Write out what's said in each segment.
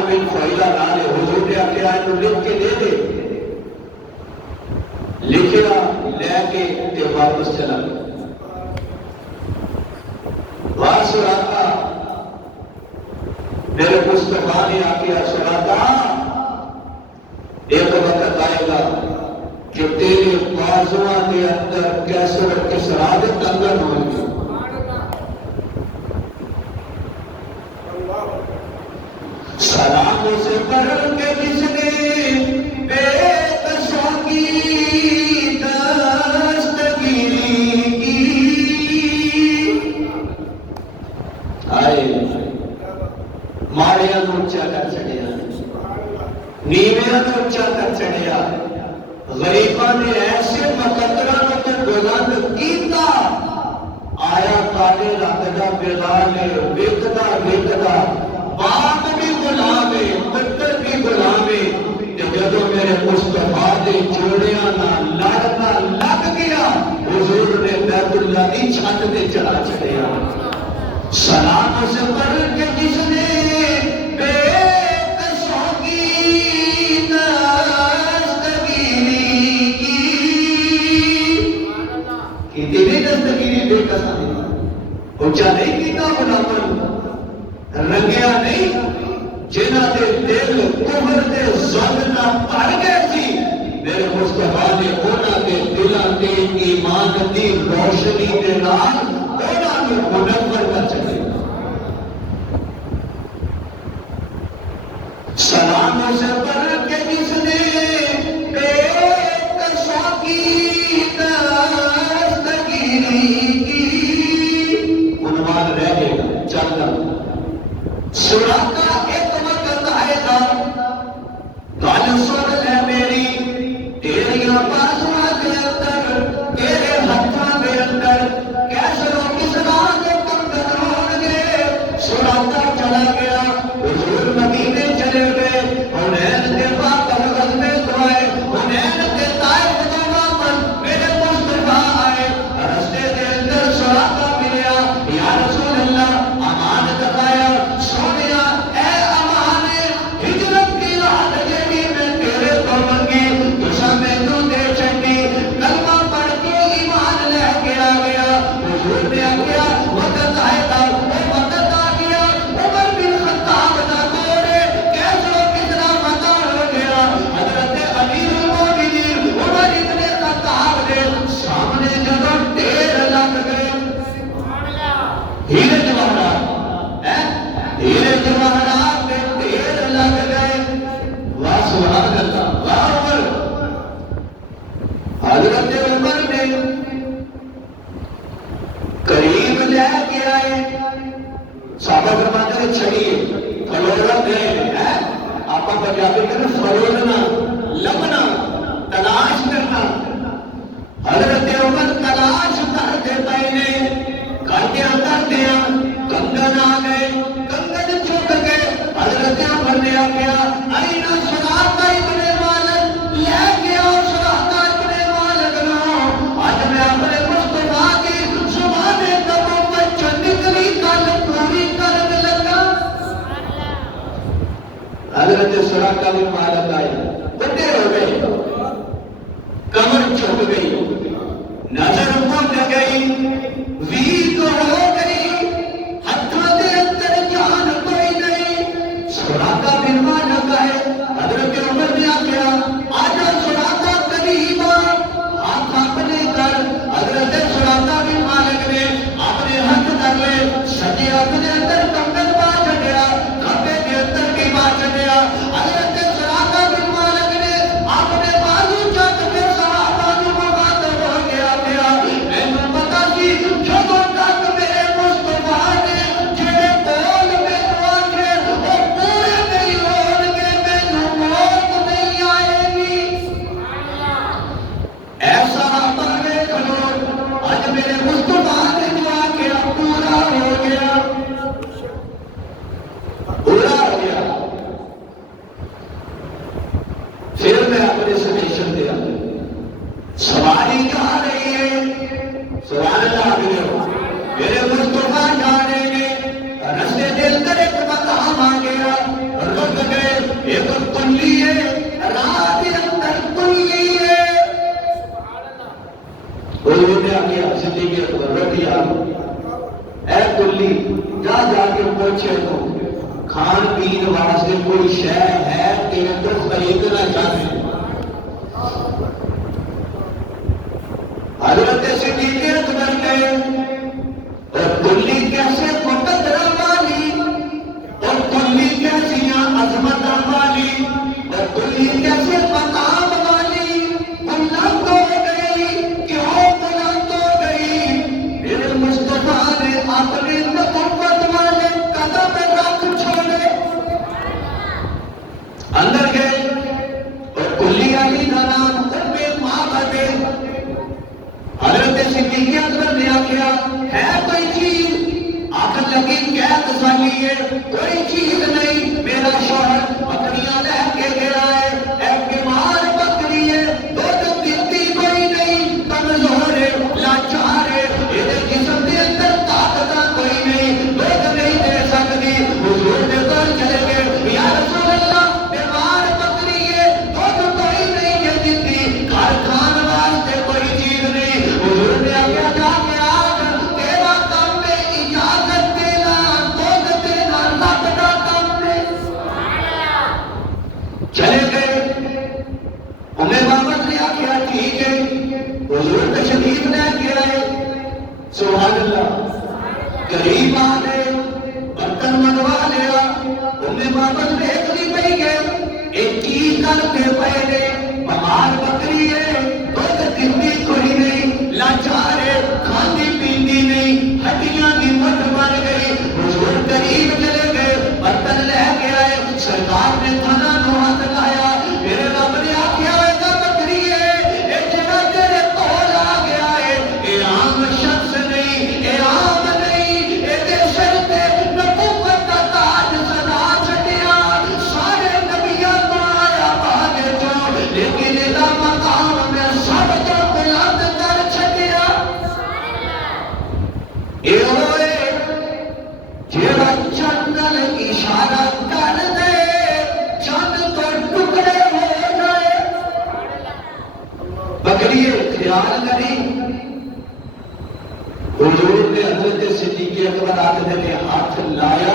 عمر بن فہیلہ نالے حضور نے آکے آئے تو لکھ کے دے دے، لکھیا لے کے تے واپس چلا گیا۔ سراقہ میرے مصطفیٰ نے آکے سراقہ ایک وقت آئے گا کہ تیرے بازواں کے اندر کیسر کسرا دے کنگن ہوئے گے، سلاموں سے پڑھ کے جس نے بے کسوں کی دستگیری کی، آئے ماڑیاں نو اچھا کر چڑھیا، نیویاں نو اچھا کر چڑھیا، غریباں نے ایسے مقدران کو بلند کیتا، آیا کالے رکھدا بیدالے وکدا وکدا، باپ بھی غلامے پتر بھی غلامے، جدو میرے مصطفیٰ دے جوڑیاں نہ لڑنا لگ گیا، حضور نے بیت اللہ کی چھت تے چڑھا چڑھیا۔ سلام سے پڑھ کے جس نے بے کسوں کی دستگیری کی، کتنی دستگیری بے کساں دی، اونچا نہیں کیتا غلاماں، رنگیا نہیں، جنہ دے دل کفر دے ظلمہ پڑ گئے سی، میرے مصطفیٰ نے انہاں دے دلاں تے ایمان دی روشنی دے نال انہاں نوں منور کر چکے۔ سلام سے پڑھ کے جس نے بے کسوں کی دستگیری کی، عنوان رہ گئے گا چلنا۔ سراقہ ایک وقت آئے گا، گل سن لے میری، تیریاں بازواں دے اندر، تیرے ہتھاں دے اندر کیسر و کسرا دے کنگن ہون گے۔ سراقہ چلا گیا، حضور مدینے چلے گئے، حنین کے باطل غزوے کو آئے، حنین کے طائف دوما پر میرے مصطفیٰ آئے، رستے دے اندر سراقہ ملیا، یا رسول اللہ امانت آیا، سونیا اے امانے ہجرت کی رات جیڑی میں تیرے تو منگی، تسا مینوں دے چھڈی، کلمہ پڑھ کے ایمان لے کے آ گیا۔ حضور نے آخیا وقت آئے گا، وہ وقت آ گیا، عمر بن خطاب دا دور ہے، کیسر و کسرا فتح ہو گیا، حضرت امیر المومنین عمر ابن خطاب دے سامنے جدوں ڈھیر لگ گئے، ہیرے جواہرات ہیرے جواہرات کے ڈھیر لگ گئے، واہ سبحان اللہ، واہ عمر۔ حضرت عمر نے قریب لے کے آئے، صحابہ فرماتے ہیں چھڑیے فلوڑا دے، آپ پنجابی کہتے ہیں فلوڑنا، لبنا، تلاش کرنا۔ حضرت عمر تلاش کرتے پہنے، کردیاں کنگن آ گئے، کنگن چک گئے۔ حضرت عمر نے آخیا اینا سراقہ ابن مالک، لے کے آؤ سراقہ ابن مالک نو، آج میں اپنے مصطفیٰ کی زبان نبوت چ نکلی گل پوری کرن لگا۔ حضرت سراقہ ابن مالک آئے، بڑے ہو گئے، کمر جھک گئی، نظر مٹ گئی، ویک ہو گئی، ہتھاں دے اندر جان کوئی نہیں۔ سراقہ بن مالک آئے، حضرت عمر نے آخیا آجا سراقہ قریب آ، ہاتھ اپنے کر۔ حضرت سراقہ بن مالک نے اپنے ہاتھ کر لے، سجے اپنے اندر کنگن پا چھڈیا، کھبے کے اندر کی پا چھڈیا۔ حضرت سراقہ بن مالک نے اپنے بازو چک کے صحابہ نوں مخاطب ہو گیا، مینوں پتہ سی جدوں تک میرے مصطفیٰ نے جڑے بول مینوں آکھے وہ پورے نہیں ہو حضور نے آگے صدیق اکبر رضی اے کلی جا جا کے پوچھے تو کھان پین واسطے کوئی شے ہے تیرے تو خریدنا چاہتے حضرت صدیق اکبر گئے اور کلی کیسے مقدرہ والی اور کلی کیسی عظمت والی اور کلی کیسے مقام والی بلند ہو گئی کیوں بلند ہو گئی میرے مصطفیٰ نے اپنے نبوت والے قدم رکھ چھوڑے اندر گئے اور کلی علی کا نام حضرت صدیق اکبر نے آخیا ہے کوئی چیز آخر لگی کیا تسلی ہے کوئی چیز نہیں میرا شوہر بکریاں لے کے گیا ہے ایک بیمار بکری ہے دودھ دیتی کوئی نہیں کمزور ہے لاچار ہے یہ جسم کے اندر طاقت کوئی نہیں دودھ نہیں دے سکتی حضور نے کہا چلے گئے یا رسول اللہ بیمار بکری ہے دودھ کوئی نہیں دے دیتی گھر کھان واسطے کوئی چیز نہیں حضور نے آگے جا کے آج تیرا کام میں اجازت دینا دودھ دینا لگنا کام میں چلے گئے ہمیں واپس لیا کیا ٹھیک ہے حضور تشریف لے کے آئے سبحان اللہ قریب آ گئے برتن منگوا لیا ہمیں واپس دیکھ لی پہ گئے ایک کی کر کے پہلے بیمار بکری ہے دودھ دیتی کوئی نہیں لاچار ہے کھاتی پیتی نہیں ہڈیاں کی مٹ مر گئی حضور قریب چلے گئے برتن لے کے آئے سرکار نے تھنا نو ہاتھ لایا میرے رب نے آخیا ایسا بکری ہے یہ جگہ تیرے کول آ گیا ہے یہ عام شخص نہیں یہ عام نہیں یہ سر تے نبوت کا تاج سجا چھڈیا سارے نبیاں تو آیا بعد چوں لیکن یہ مقام میں سب تو بلند کر چھڈیا اے ہوئے جیڑا چنگل اشارہ کر دے چند تو ٹکڑے ہو جائے بکری خیال کری حضور نے حضرت صدیق اکبر آدھے نے ہاتھ لایا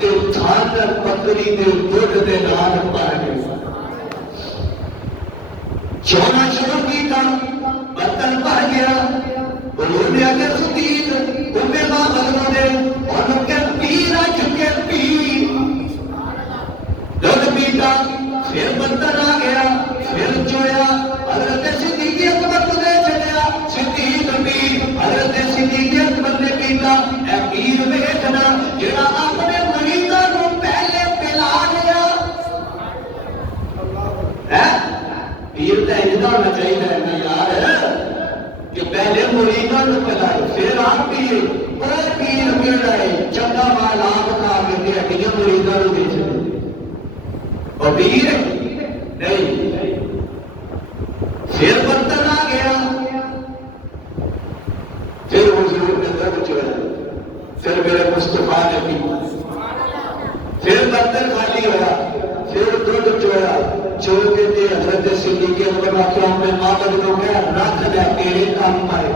تے تھان بکری دے دودھ دے نال پڑ گئی چونا شروع کیتا برتن بھر گیا حضور نے اگر صدیق انہیں ماں بدلوں نے اور ان کے پیر آ چکے پیر دودھ پیتا پھر برتن آ گیا پھر چویا حضرت صدیق اکبر کو دے چلیا صدیق پیر حضرت صدیق اکبر نے پیتا اے پیر بیٹھنا جڑا اپنے مریداں کو پہلے پلا لیا پیر کا اتنا ہونا چاہیے نا یار کہ پہلے مریداں کو پلائے پھر آپ پیے اور پیر کیڑا ہے چنگا مال آپ کھا کے دے ہڈیاں مریداں کو دے چلے اور پیر نہیں پھر برتن آ گیا پھر حضور نے درد چڑھا پھر میرے مصطفیٰ نے پی پھر برتن خالی ہوا پھر دودھ چویا چھوڑ کے دے حضرت صدیق اکبر واقعہ میں ماں بدلوں گیا رکھ لے تیرے کام پائے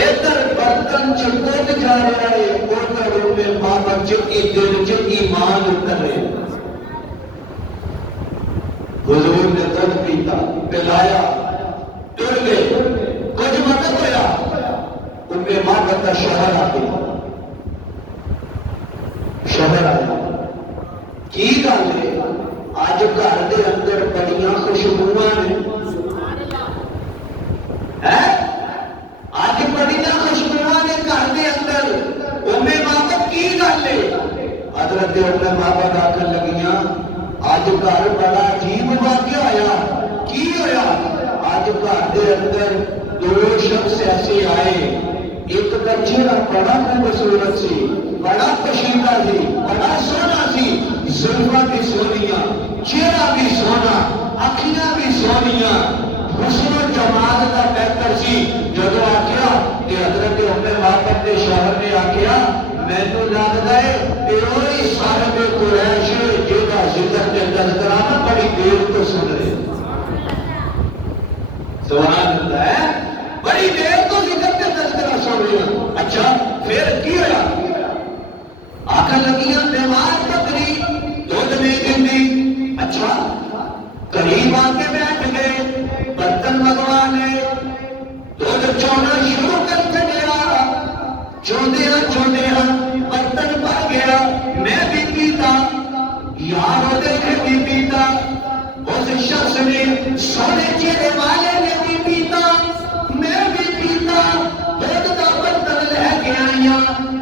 ادھر برتن چکوٹ جا رہا ہے ادھر میں ماں بچے کی دل چ ایمان اتر رہے حضور نے دودھ پیتا پلایا ٹر گئے کچھ مطلب ہوا ان میں ماں کا شوہر آ گیا شوہر آیا کی گل ہے اج گھر دے اندر بڑیاں خوشبوواں نے اج بڑیاں خوشبوواں نے گھر دے اندر اوے باپ کی گل ہے حضرت اپنے ماں باپ آخر لگیاں اج گھر بڑا عجیب واقعہ ہویا کی ہویا اج گھر دے اندر دو شخص ایسے آئے ایک کا چہرہ بڑا خوبصورت سی بڑا پشیدہ سی بڑا سونا سی زلفاں بھی سونیاں چہرہ بھی سونا اکھیاں بھی سونیاں حسن و جمال کا بہتر سی جب آخیا کہ حضرت اپنے واپس کے شوہر نے آخیا مینوں لگدا ہے کہ وہی صاحب قریش جہاں ذکر کے تذکرہ بڑی دیر تو سن رہے سبحان آنکھ لگیاں بیمار بکری دودھ نہیں دینی. اچھا قریب آ کے بیٹھ گئے برتن منگوا لے دودھ چونا شروع کر دیا. چودیا برتن بھر گیا. میں بھی پیتا یار نے بھی پیتا اس شخص نے سونے چہرے والے نے بھی پیتا میں بھی پیتا. دودھ کا برتن لے کے آیا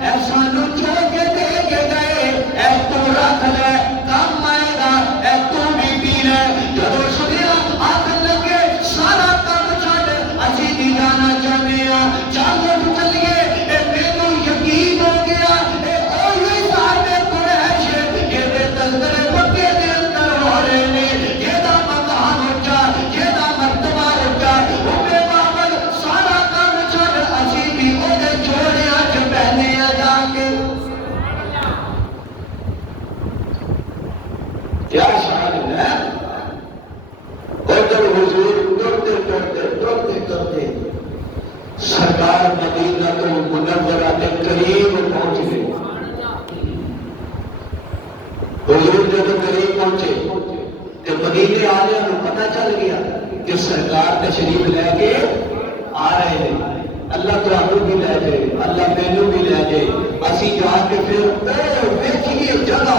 ایسا نو چھوڑ کے دے کے گئے اے تو رکھ لے کام آئے گا اے تو بھی پی لے. جب سنیا آنکھ لگے سارا کام چھوڑ اسی بھی جانا چاہتے ہیں چالو چلیے. اے مینوں یقین ہو گیا اے اوہی صاحب قریش یہ دے تذکرے مکے دے اندر ہو رہے نے. یہ دا مقام اونچا یہ دا مرتبہ اونچا اوے بابل سارا کام چھوڑ اسی بھی اودے جوڑیاں چ پہنے آ جا کے. کیا شان ہے ادھر حضور ٹرتے ٹرتے سرکار مدینہ تو منورہ کے قریب پہنچ گئے. حضور جب قریب پہنچے تو مدینے والوں کو پتہ چل گیا کہ سرکار تشریف لے کے آ رہے ہیں. اللہ تو آپ بھی لے جائے اللہ مینوں بھی لے جائے. اسی جا کے پھر ویکھیے جگہ